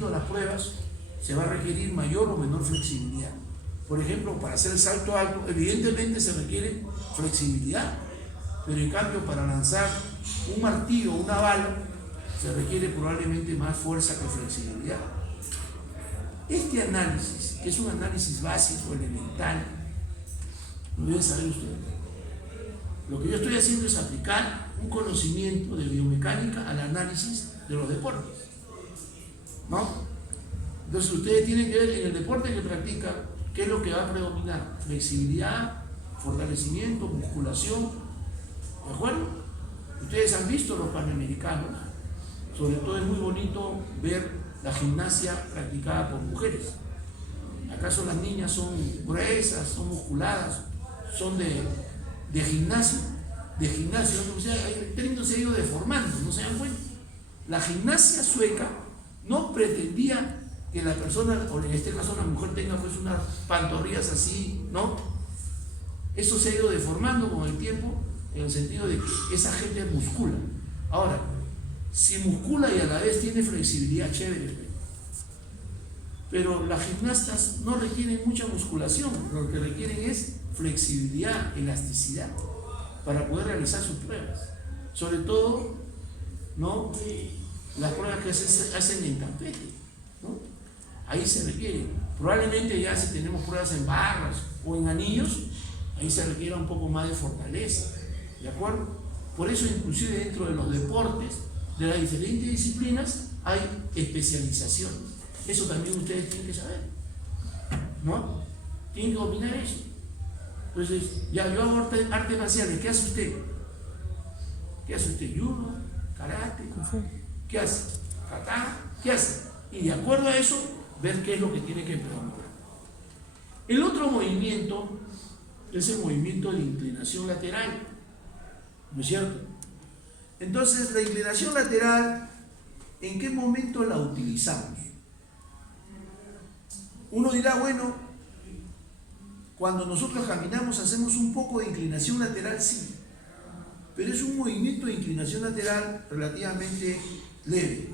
distinto las pruebas, se va a requerir mayor o menor flexibilidad. Por ejemplo, para hacer el salto alto, evidentemente se requiere flexibilidad, pero en cambio para lanzar un martillo o una bala, se requiere probablemente más fuerza que flexibilidad. Este análisis, que es un análisis básico, elemental, lo deben saber ustedes. Lo que yo estoy haciendo es aplicar un conocimiento de biomecánica al análisis de los deportes, ¿no? Entonces ustedes tienen que ver en el deporte que practican qué es lo que va a predominar: flexibilidad, fortalecimiento, musculación, ¿de acuerdo? Ustedes han visto los panamericanos, sobre todo es muy bonito ver la gimnasia practicada por mujeres. ¿Acaso las niñas son gruesas, son musculadas, son de gimnasio? O sea, el término se ha ido deformando, ¿no se dan cuenta? La gimnasia sueca no pretendía que la persona, o en este caso la mujer, tenga pues unas pantorrillas así, ¿no? Eso se ha ido deformando con el tiempo, en el sentido de que esa gente muscula. Ahora, si muscula y a la vez tiene flexibilidad, chévere. Pero las gimnastas no requieren mucha musculación, lo que requieren es flexibilidad, elasticidad, para poder realizar sus pruebas. Sobre todo, ¿no?, las pruebas que se hacen en tapete, ¿no? Ahí se requiere. Probablemente ya si tenemos pruebas en barras o en anillos, ahí se requiere un poco más de fortaleza, ¿de acuerdo? Por eso inclusive dentro de los deportes, de las diferentes disciplinas, hay especializaciones. Eso también ustedes tienen que saber, ¿no? Tienen que dominar eso. Entonces, ya yo hago artes marciales, ¿qué hace usted? ¿Qué hace usted? ¿Judo? ¿Karate? ¿Qué hace? ¿Kata? ¿Qué hace? Y de acuerdo a eso, ver qué es lo que tiene que predominar. El otro movimiento es el movimiento de inclinación lateral, ¿no es cierto? Entonces, la inclinación lateral, ¿en qué momento la utilizamos? Uno dirá, bueno, cuando nosotros caminamos hacemos un poco de inclinación lateral, sí, pero es un movimiento de inclinación lateral relativamente leve,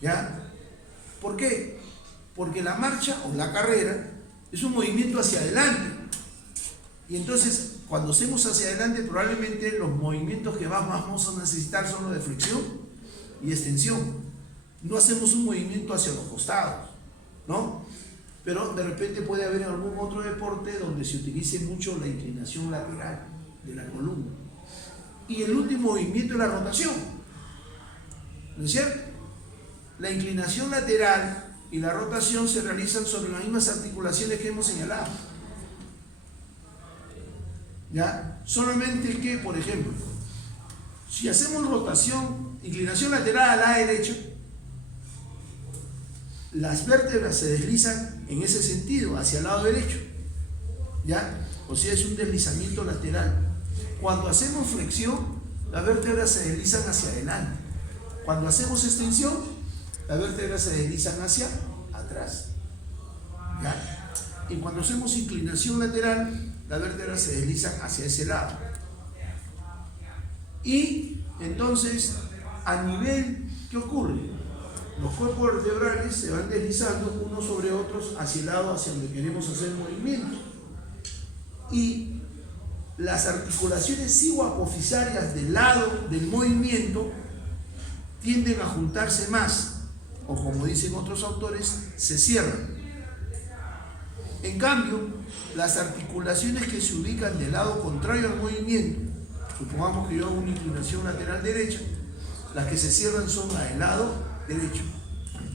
¿ya? ¿Por qué? Porque la marcha o la carrera es un movimiento hacia adelante, y entonces cuando hacemos hacia adelante probablemente los movimientos que más vamos a necesitar son los de flexión y extensión. No hacemos un movimiento hacia los costados, ¿no? Pero de repente puede haber algún otro deporte donde se utilice mucho la inclinación lateral de la columna. Y el último movimiento es la rotación, ¿no es cierto? La inclinación lateral y la rotación se realizan sobre las mismas articulaciones que hemos señalado, ¿ya? Solamente que, por ejemplo, si hacemos rotación, inclinación lateral a la derecha, las vértebras se deslizan en ese sentido, hacia el lado derecho, ¿ya? O sea, es un deslizamiento lateral. Cuando hacemos flexión, las vértebras se deslizan hacia adelante. Cuando hacemos extensión, las vértebras se deslizan hacia atrás, ¿ya? Y cuando hacemos inclinación lateral, las vértebras se deslizan hacia ese lado. Y entonces, a nivel, ¿qué ocurre? Los cuerpos vertebrales se van deslizando unos sobre otros hacia el lado hacia donde queremos hacer el movimiento. Y las articulaciones cigoapofisarias del lado del movimiento tienden a juntarse más, o como dicen otros autores, se cierran. En cambio, las articulaciones que se ubican del lado contrario al movimiento, supongamos que yo hago una inclinación lateral derecha, las que se cierran son las del lado derecho.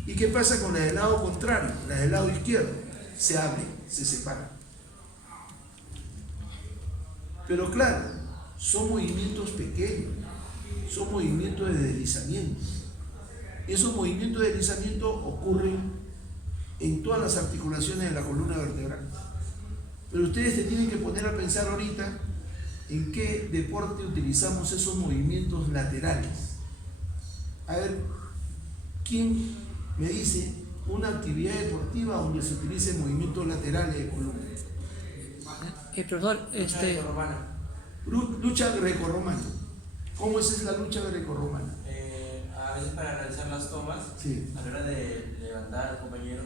¿Y qué pasa con la del lado contrario? La del lado izquierdo se abre, se separa. Pero claro, son movimientos pequeños, son movimientos de deslizamiento. Esos movimientos de deslizamiento ocurren en todas las articulaciones de la columna vertebral. Pero ustedes se tienen que poner a pensar ahorita en qué deporte utilizamos esos movimientos laterales. A ver, ¿quién me dice una actividad deportiva donde se utilicen movimientos laterales de columna? Profesor, lucha grecorromana. ¿Cómo es la lucha grecorromana? veces para realizar las tomas, Sí. a la hora de levantar al compañero,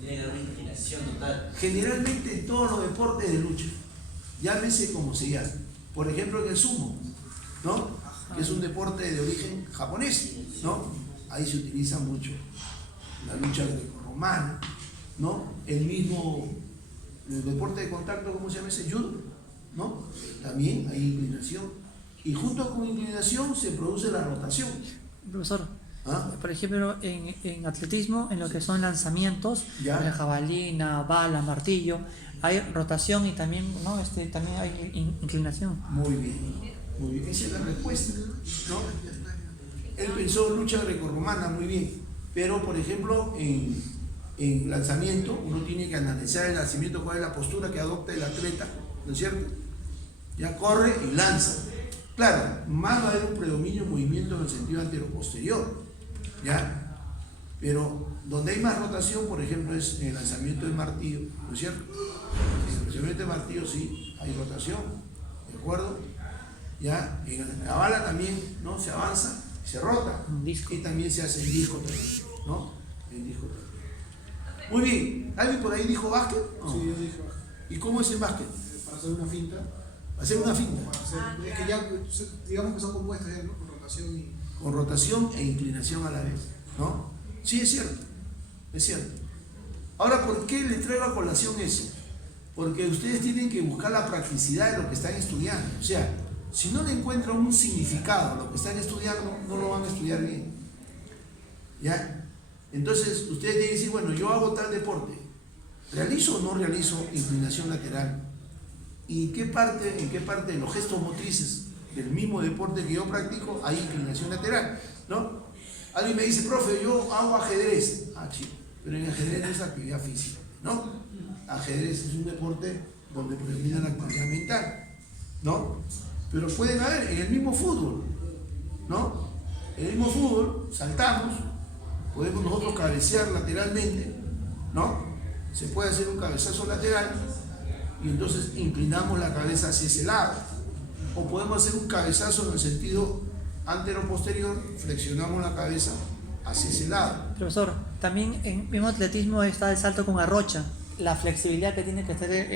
tiene que dar una inclinación total. Generalmente en todos los deportes de lucha, llámese como se llame. Por ejemplo, en el sumo, ¿no? Que es un deporte de origen japonés, ¿no? Ahí se utiliza mucho la lucha grecorromana, ¿no? El deporte de contacto, ¿cómo se llama ese? Judo, ¿no? También hay inclinación. Y junto con inclinación se produce la rotación. Profesor, ¿Ah? por ejemplo, en atletismo, en lo que son lanzamientos, Ya. la jabalina, bala, martillo, hay rotación y también, ¿no? También hay inclinación. Muy bien, muy bien. Esa es la respuesta, ¿no? Él pensó lucha grecorromana, muy bien. Pero, por ejemplo, en lanzamiento, uno tiene que analizar el lanzamiento, cuál es la postura que adopta el atleta, ¿no es cierto? Ya corre y lanza. Claro, más va a haber un predominio en movimiento en el sentido antero-posterior, ¿ya? Pero donde hay más rotación, por ejemplo, es en el lanzamiento del martillo, ¿no es cierto? En el lanzamiento del martillo sí hay rotación, ¿de acuerdo? ¿Ya? En la bala también, ¿no? Se avanza, se rota. Un disco. Y también se hace el disco también, ¿no? El disco también. Muy bien, ¿alguien por ahí dijo básquet? No. Sí, yo dije, ¿Y cómo es el básquet? para hacer una finta. Hacer una finta. Es que ya, digamos que son compuestas ya, ¿no? Con rotación y... Con rotación e inclinación a la vez, ¿no? Sí, es cierto, es cierto. Ahora, ¿por qué le traigo a colación eso? Porque ustedes tienen que buscar la practicidad de lo que están estudiando. O sea, si no le encuentran un significado a lo que están estudiando, no lo van a estudiar bien. ¿Ya? Entonces, ustedes tienen que decir, bueno, yo hago tal deporte, ¿realizo o no realizo inclinación lateral? ¿Y en qué parte de los gestos motrices del mismo deporte que yo practico hay inclinación lateral? ¿No? Alguien me dice, profe, yo hago ajedrez. Ah, chico, pero en ajedrez no es actividad física, ¿no? Ajedrez es un deporte donde predomina la actividad mental, ¿no? Pero pueden haber en el mismo fútbol, ¿no? En el mismo fútbol saltamos, podemos nosotros cabecear lateralmente, ¿no? Se puede hacer un cabezazo lateral y entonces inclinamos la cabeza hacia ese lado. O podemos hacer un cabezazo en el sentido antero-posterior, flexionamos la cabeza hacia ese lado. Profesor, también en mismo atletismo está el salto con garrocha. La flexibilidad que tiene que tener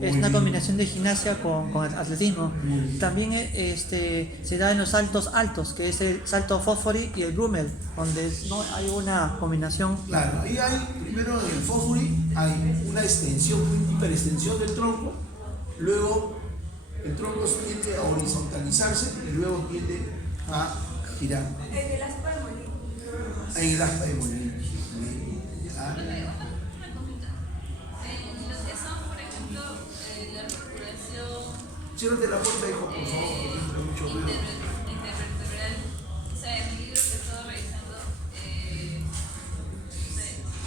es una combinación de gimnasia con atletismo. También se da en los saltos altos, que es el salto fósfori y el Brummel, donde no hay una combinación. Claro, ahí hay, primero en el fósfori, hay una extensión, una hiperextensión del tronco, luego el tronco tiende a horizontalizarse y luego tiende a girar. En el aspa de molino. En el aspa de molino. Ah, Los que son, por ejemplo, la articulación ciérrate la puerta, hijo, por favor, porque entra mucho ruido. intervertebral, o sea, en el libro que estaba revisando,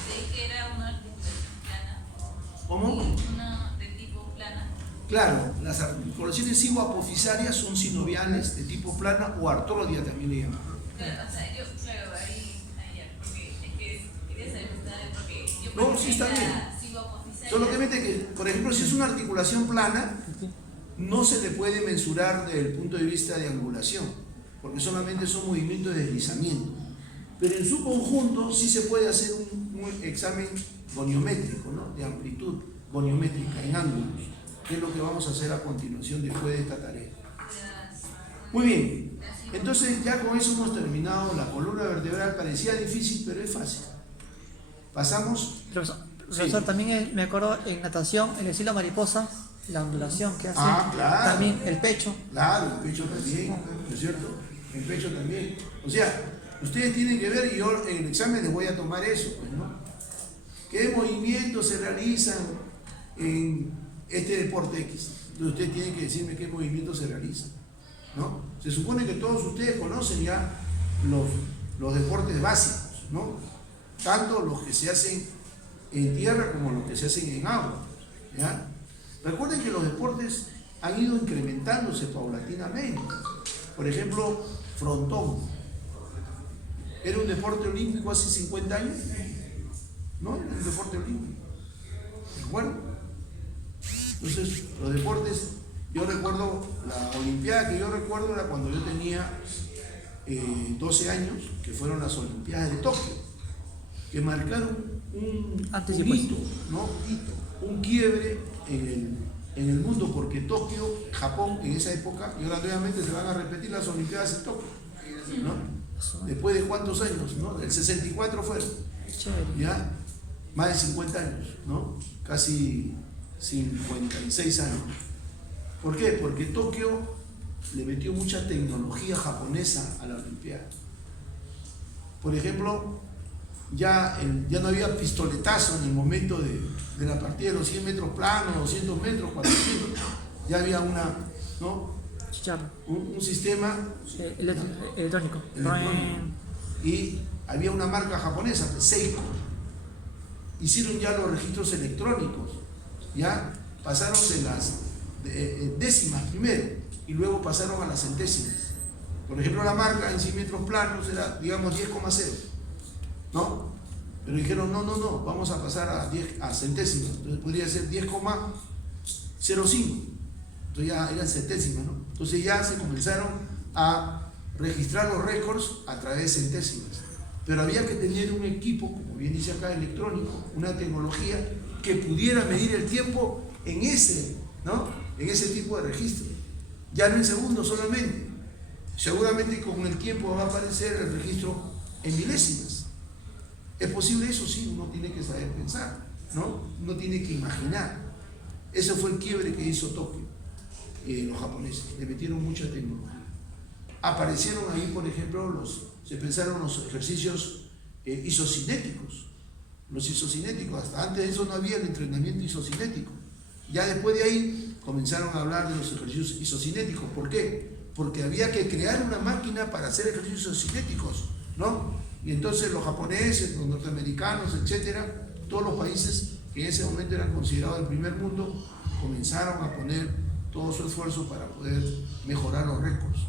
leí que era una articulación plana. ¿Cómo? Una de tipo plana. Claro, las articulaciones ciboapofisarias son sinoviales de tipo plana o artrodia también le llaman. Claro, o sea, yo, claro, ahí ya, porque es que quería saber porque yo No, sí está bien. Solamente que, por ejemplo, si es una articulación plana, no se le puede mensurar desde el punto de vista de angulación, porque solamente son movimientos de deslizamiento. Pero en su conjunto sí se puede hacer un examen goniométrico, ¿no? De amplitud goniométrica en ángulos, que es lo que vamos a hacer a continuación después de esta tarea. Muy bien, entonces ya con eso hemos terminado la columna vertebral. Parecía difícil, pero es fácil. Pasamos. Profesor, también me acuerdo en natación, el estilo mariposa, la ondulación que hace. Ah, claro. También el pecho. Claro, el pecho también, ¿no es cierto? El pecho también. O sea, ustedes tienen que ver, y yo en el examen les voy a tomar eso, pues, ¿no? ¿Qué movimientos se realizan en este deporte X? Entonces ustedes tienen que decirme qué movimientos se realizan, ¿no? Se supone que todos ustedes conocen ya los deportes básicos, ¿no? Tanto los que se hacen en tierra como los que se hacen en agua, ¿ya? Recuerden que los deportes han ido incrementándose paulatinamente. Por ejemplo, frontón. ¿Era un deporte olímpico hace 50 años? No, era un deporte olímpico. ¿De acuerdo? Entonces, los deportes, yo recuerdo, la olimpiada que yo recuerdo era cuando yo tenía 12 años, que fueron las Olimpiadas de Tokio, que marcaron Antes y un después. hito, ¿no? Un quiebre en el mundo, porque Tokio, Japón, en esa época, y ahora nuevamente se van a repetir las Olimpiadas en Tokio, ¿no? Después de cuántos años, ¿no? El 64 fueron, Chévere. ya, más de 50 años, ¿no? Casi 56 años. ¿Por qué? Porque Tokio le metió mucha tecnología japonesa a la Olimpiada. Por ejemplo, ya no había pistoletazo en el momento de la partida de los 100 metros planos, 200 metros, 400. Ya había Chicharro. un sistema Electrónico. y había una marca japonesa, Seiko. Hicieron ya los registros electrónicos, ya pasaron de las décimas primero y luego pasaron a las centésimas. Por ejemplo, la marca en 100 metros planos era, digamos, 10,0, ¿no? Pero dijeron, no, vamos a pasar a centésimas, entonces podría ser 10,05. Entonces ya eran centésimas, ¿no? Entonces ya se comenzaron a registrar los récords a través de centésimas. Pero había que tener un equipo, como bien dice acá, electrónico, una tecnología que pudiera medir el tiempo en ese tipo de registro. Ya no en segundos solamente. Seguramente con el tiempo va a aparecer el registro en milésimas. ¿Es posible eso? Sí, uno tiene que saber pensar, ¿no? Uno tiene que imaginar. Ese fue el quiebre que hizo Tokio, los japoneses. Le metieron mucha tecnología. Aparecieron ahí, por ejemplo, se pensaron los ejercicios isocinéticos. Los isocinéticos, hasta antes de eso no había el entrenamiento isocinético. Ya después de ahí comenzaron a hablar de los ejercicios isocinéticos. ¿Por qué? Porque había que crear una máquina para hacer ejercicios isocinéticos, ¿no? Y entonces los japoneses, los norteamericanos, etcétera, todos los países que en ese momento eran considerados el primer mundo, comenzaron a poner todo su esfuerzo para poder mejorar los récords.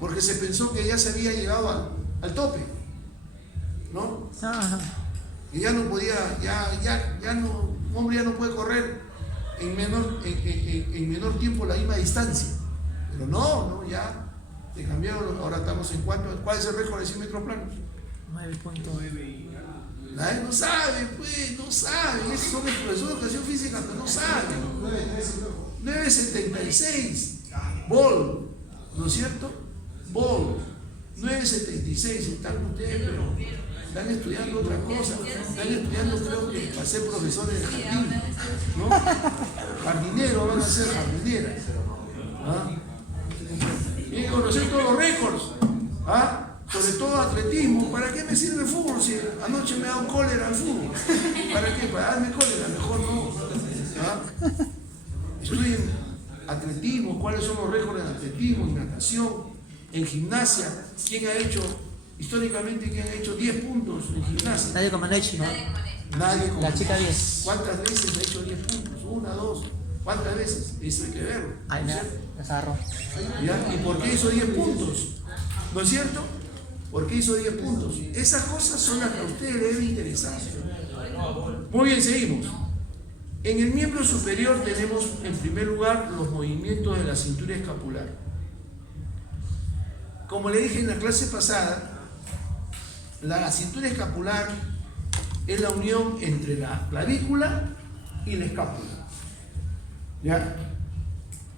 Porque se pensó que ya se había llegado al tope, ¿no? Que ya no podía, un hombre ya no puede correr en menor tiempo la misma distancia. Pero no, ya te cambiaron, ahora estamos en ¿cuál es el récord de 100 metros planos? 9.9. Nadie no sabe, pues, no sabe. Esos son profesores de educación física, pero no saben. 9.76. Ball, ¿no es cierto? Ball. 9.76. Están ustedes, pero están estudiando otra cosa. Están estudiando, creo que, para ser profesores de jardín, ¿no? Jardineros, van a ser jardineras. ¿Ah? Tienen que conocer todos los récords. ¿Ah? Sobre todo atletismo. ¿Para qué me sirve el fútbol si anoche me ha dado cólera al fútbol? ¿Para qué? Para darme cólera, mejor no. ¿Ah? Estudien atletismo, cuáles son los récords en atletismo, en natación, en gimnasia. ¿Quién ha hecho, históricamente, quién ha hecho 10 puntos en gimnasia? Nadie como Nechi, ¿no? Nadie como La chica 10. ¿Cuántas veces ha hecho 10 puntos? 1, 2. ¿Cuántas veces? Eso hay que verlo. Ay, nada, las agarró. ¿Ya? ¿Y por qué hizo 10 puntos? ¿No es cierto? ¿Por qué hizo 10 puntos? Esas cosas son las que a ustedes les deben interesar. Muy bien, seguimos. En el miembro superior tenemos en primer lugar los movimientos de la cintura escapular. Como le dije en la clase pasada, la cintura escapular es la unión entre la clavícula y la escápula. ¿Ya?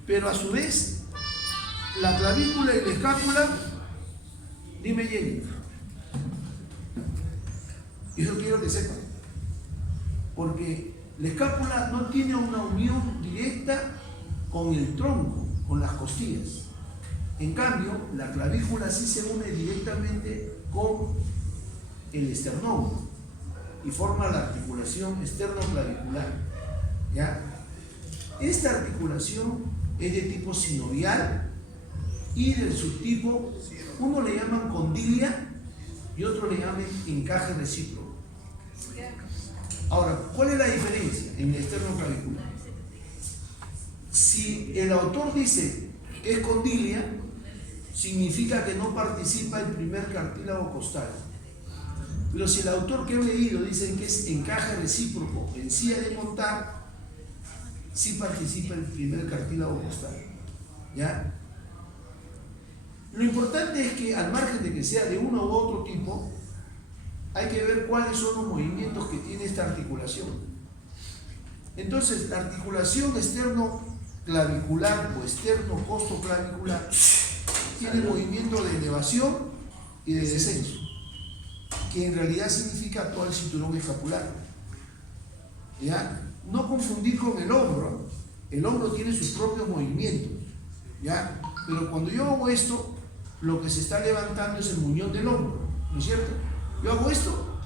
Pero a su vez, la clavícula y la escápula, dime Jenny, eso quiero que sepan, porque la escápula no tiene una unión directa con el tronco, con las costillas. En cambio, la clavícula sí se une directamente con el esternón y forma la articulación esternoclavicular. ¿Ya? Esta articulación es de tipo sinovial y del subtipo, uno le llaman condilia y otro le llaman encaje recíproco. Ahora, ¿cuál es la diferencia en el esternoclavicular? Si el autor dice que es condilia, significa que no participa el primer cartílago costal. Pero si el autor que he leído dice que es encaje recíproco en silla de montar, sí participa el primer cartílago costal. ¿Ya? Lo importante es que al margen de que sea de uno u otro tipo, hay que ver cuáles son los movimientos que tiene esta articulación. Entonces, la articulación externo-clavicular o externo-costoclavicular tiene movimiento de elevación y de descenso, que en realidad significa todo el cinturón escapular. ¿Ya? No confundir con el hombro. El hombro tiene sus propios movimientos, ¿ya? Pero cuando yo hago esto, lo que se está levantando es el muñón del hombro, ¿no es cierto? Yo hago esto,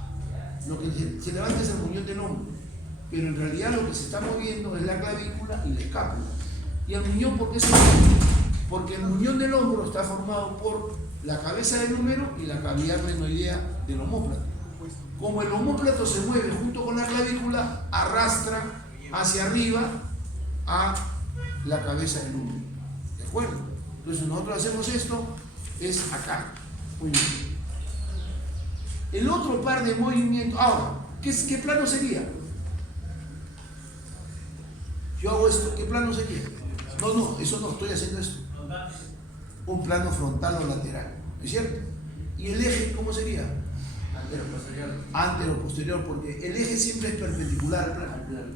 lo que se levanta es el muñón del hombro, pero en realidad lo que se está moviendo es la clavícula y la escápula. ¿Y el muñón por qué se mueve? Porque el muñón del hombro está formado por la cabeza del húmero y la cavidad glenoidea del omóplato. Como el omóplato se mueve junto con la clavícula, arrastra hacia arriba a la cabeza del húmero. ¿De acuerdo? Entonces nosotros hacemos esto, es acá. Muy bien. El otro par de movimientos. Ahora, ¿qué plano sería? Yo hago esto, ¿qué plano sería? No, eso no, estoy haciendo esto. Un plano frontal o lateral, ¿no es cierto? ¿Y el eje cómo sería? Antero-posterior. Antero-posterior, porque el eje siempre es perpendicular al plano,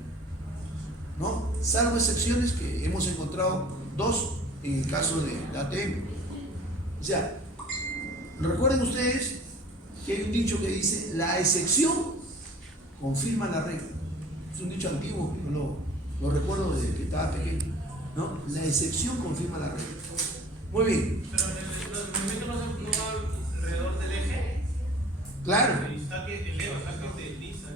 ¿no? Salvo excepciones que hemos encontrado dos en el caso de la ATM. O sea, recuerden ustedes que hay un dicho que dice: la excepción confirma la regla. Es un dicho antiguo, yo lo recuerdo desde que estaba pequeño, ¿no? La excepción confirma la regla. Muy bien. Pero los movimientos no van alrededor del eje. Claro. Está que eleva, está que desliza.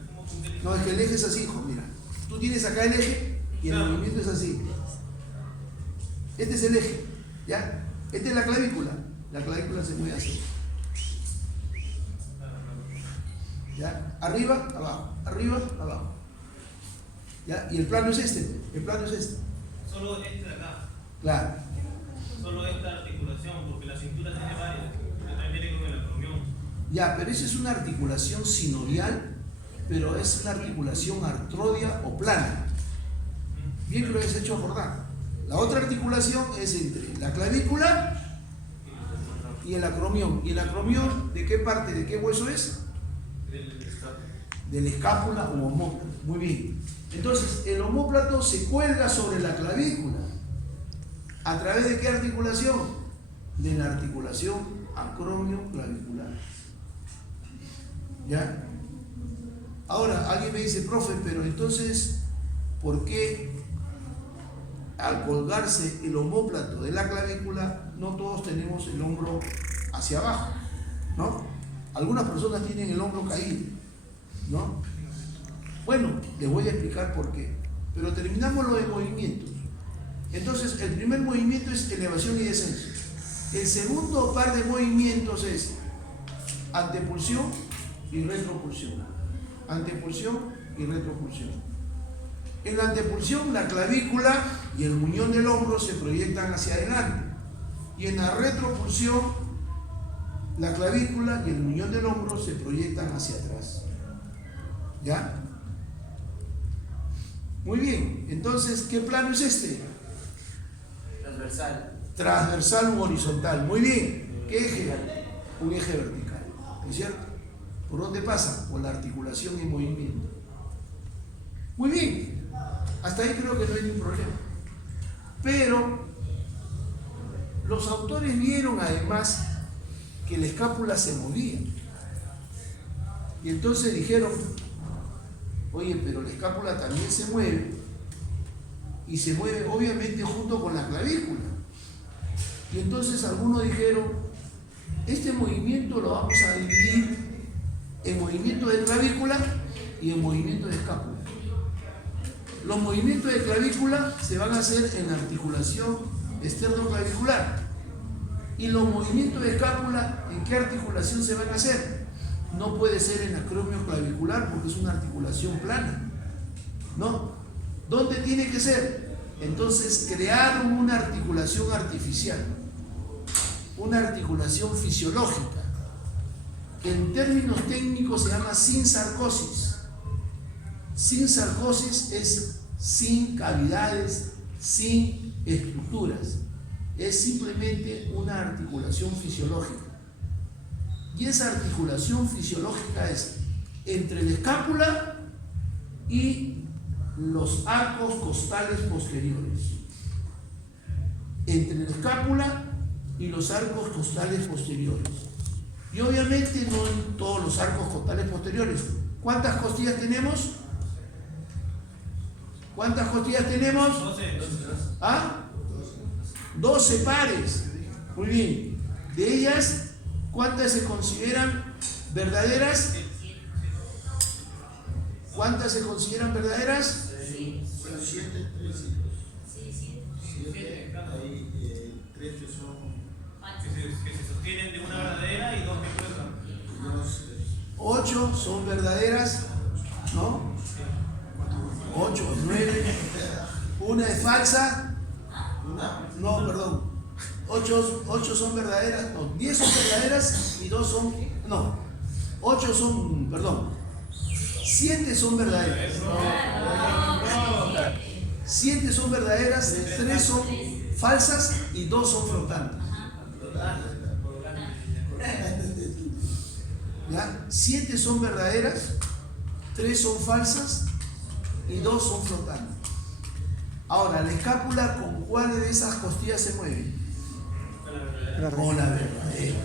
No, es que el eje es así, hijo, mira. Tú tienes acá el eje y el movimiento es así. Este es el eje, ¿ya? Esta es la clavícula. La clavícula se mueve así. ¿Ya? Arriba, abajo. Arriba, abajo. ¿Ya? Y el plano es este. El plano es este. Solo este de acá. Claro. Solo esta articulación, porque la cintura tiene varias. También viene con el acromión. Ya, pero esa es una articulación sinovial, pero es una articulación artrodia o plana. Bien que lo hayas hecho acordar. La otra articulación es entre la clavícula y el acromión. ¿Y el acromión de qué parte, de qué hueso es? De la escápula o omóplato. Muy bien. Entonces, el omóplato se cuelga sobre la clavícula. ¿A través de qué articulación? De la articulación acromio-clavicular. ¿Ya? Ahora, alguien me dice: profe, pero entonces, ¿por qué al colgarse el omóplato de la clavícula no todos tenemos el hombro hacia abajo? ¿No? Algunas personas tienen el hombro caído, ¿no? Bueno, les voy a explicar por qué. Pero terminamos lo de movimientos. Entonces, el primer movimiento es elevación y descenso. El segundo par de movimientos es antepulsión y retropulsión. Antepulsión y retropulsión. En la antepulsión, la clavícula y el muñón del hombro se proyectan hacia adelante. Y en la retropulsión, la clavícula y el muñón del hombro se proyectan hacia atrás. ¿Ya? Muy bien. Entonces, ¿qué plano es este? Transversal. Transversal u horizontal. Muy bien. ¿Qué eje? Un eje vertical. ¿Es cierto? ¿Por dónde pasa? Por la articulación y movimiento. Muy bien. Hasta ahí creo que no hay ningún problema. Pero los autores vieron además que la escápula se movía. Y entonces dijeron: oye, pero la escápula también se mueve. Y se mueve obviamente junto con la clavícula. Y entonces algunos dijeron: este movimiento lo vamos a dividir en movimiento de clavícula y en movimiento de escápula. Los movimientos de clavícula se van a hacer en la articulación externo-clavicular. Y los movimientos de escápula, ¿en qué articulación se van a hacer? No puede ser en acromio-clavicular porque es una articulación plana. ¿No? ¿Dónde tiene que ser? Entonces crearon una articulación artificial, una articulación fisiológica, que en términos técnicos se llama sin sarcosis. Sin sarcosis es sin cavidades, sin estructuras. es simplemente una articulación fisiológica. Y esa articulación fisiológica es entre la escápula y los arcos costales posteriores. Entre la escápula y los arcos costales posteriores. Y obviamente no en todos los arcos costales posteriores. ¿Cuántas costillas tenemos? ¿Cuántas costillas tenemos? 12. ¿Ah? 12 pares. Muy bien. De ellas, ¿cuántas se consideran verdaderas? ¿Cuántas se consideran verdaderas? 7, 3 que son Que se sostienen de una verdadera y 2 que cuelgan. 8 son verdaderas, ¿no? 8, 9. Una es falsa. No, perdón. 8 son verdaderas, no, 10 son verdaderas y 2 son, no, 8 son, perdón, 7 son verdaderas. 7 son verdaderas, 3 son falsas y 2 son flotantes. ¿Ya? 7 son verdaderas, 3 son falsas y 2 son flotantes. Ahora, la escápula, ¿con cuál de esas costillas se mueve? Con la verdadera.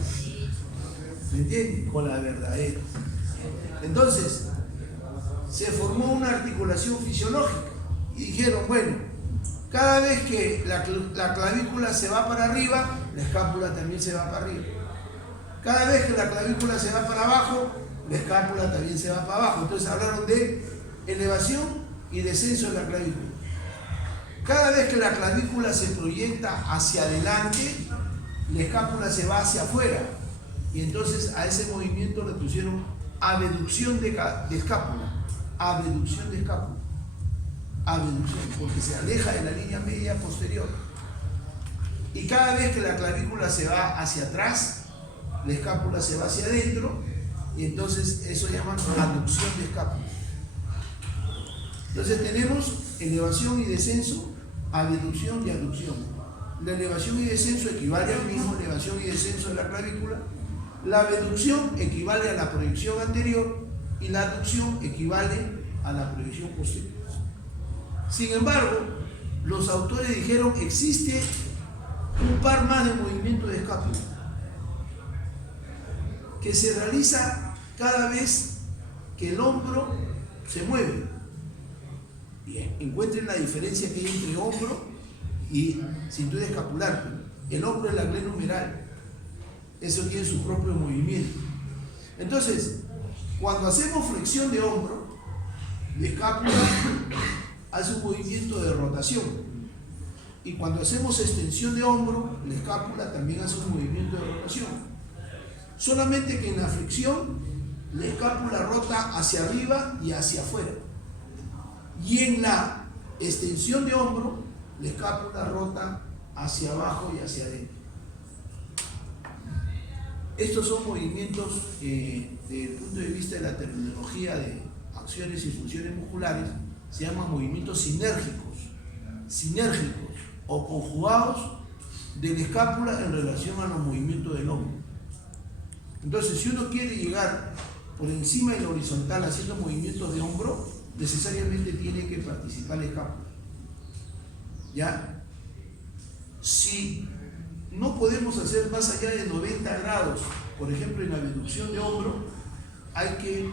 ¿Me entiendes? Con la verdadera. Entonces, se formó una articulación fisiológica y dijeron, bueno, cada vez que la clavícula se va para arriba, la escápula también se va para arriba. Cada vez que la clavícula se va para abajo, la escápula también se va para abajo. Entonces hablaron de elevación y descenso de la clavícula. Cada vez que la clavícula se proyecta hacia adelante, la escápula se va hacia afuera. Y entonces a ese movimiento le pusieron abducción de escápula. Abducción de escápula. Abducción, porque se aleja de la línea media posterior. Y cada vez que la clavícula se va hacia atrás, la escápula se va hacia adentro, y entonces eso llaman aducción de escápula. Entonces tenemos elevación y descenso, abducción y aducción. La elevación y descenso equivale al mismo elevación y descenso de la clavícula. La abducción equivale a la proyección anterior y la aducción equivale a la proyección posterior. Sin embargo, los autores dijeron existe un par más de movimiento de escápula que se realiza cada vez que el hombro se mueve. Bien, encuentren la diferencia que hay entre hombro y cintura escapular. El hombro es la glenohumeral. Eso tiene su propio movimiento. Entonces, cuando hacemos flexión de hombro, la escápula hace un movimiento de rotación. Y cuando hacemos extensión de hombro, la escápula también hace un movimiento de rotación. Solamente que en la flexión, la escápula rota hacia arriba y hacia afuera. Y en la extensión de hombro, la escápula rota hacia abajo y hacia adentro. Estos son movimientos desde el punto de vista de la terminología de acciones y funciones musculares, se llaman movimientos sinérgicos o conjugados de la escápula en relación a los movimientos del hombro. Entonces, si uno quiere llegar por encima de la horizontal haciendo movimientos de hombro, necesariamente tiene que participar la escápula. ¿Ya? Si no podemos hacer más allá de 90 grados, por ejemplo en la abducción de hombro, hay que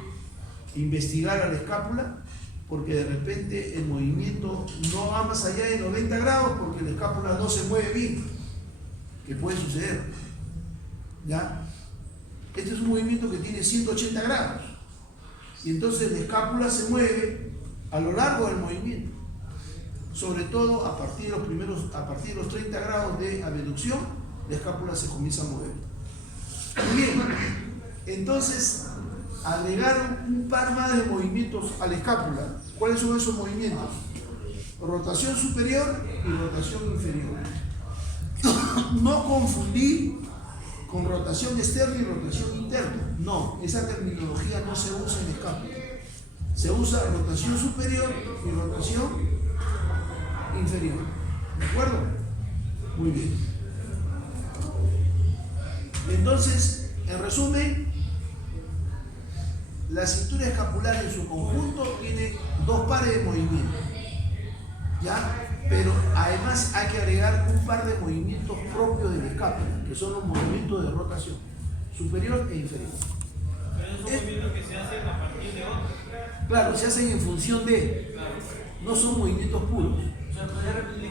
investigar a la escápula, porque de repente el movimiento no va más allá de 90 grados porque la escápula no se mueve bien, que puede suceder. ¿Ya? Este es un movimiento que tiene 180 grados y entonces la escápula se mueve a lo largo del movimiento, sobre todo a partir de los 30 grados de abducción, la escápula se comienza a mover. Muy bien, entonces agregaron un par más de movimientos a la escápula. ¿Cuáles son esos movimientos? Rotación superior y rotación inferior. No confundir con rotación externa y rotación interna. No, esa terminología no se usa en escápula. Se usa rotación superior y rotación inferior. ¿De acuerdo? Muy bien. Entonces, en resumen, la cintura escapular en su conjunto tiene dos pares de movimientos, ¿ya? Pero además hay que agregar un par de movimientos propios de la escápula, que son los movimientos de rotación, superior e inferior. Pero esos son movimientos que se hacen a partir de otros. Claro, se hacen en función de, no son movimientos puros. O sea, ¿podría repetir?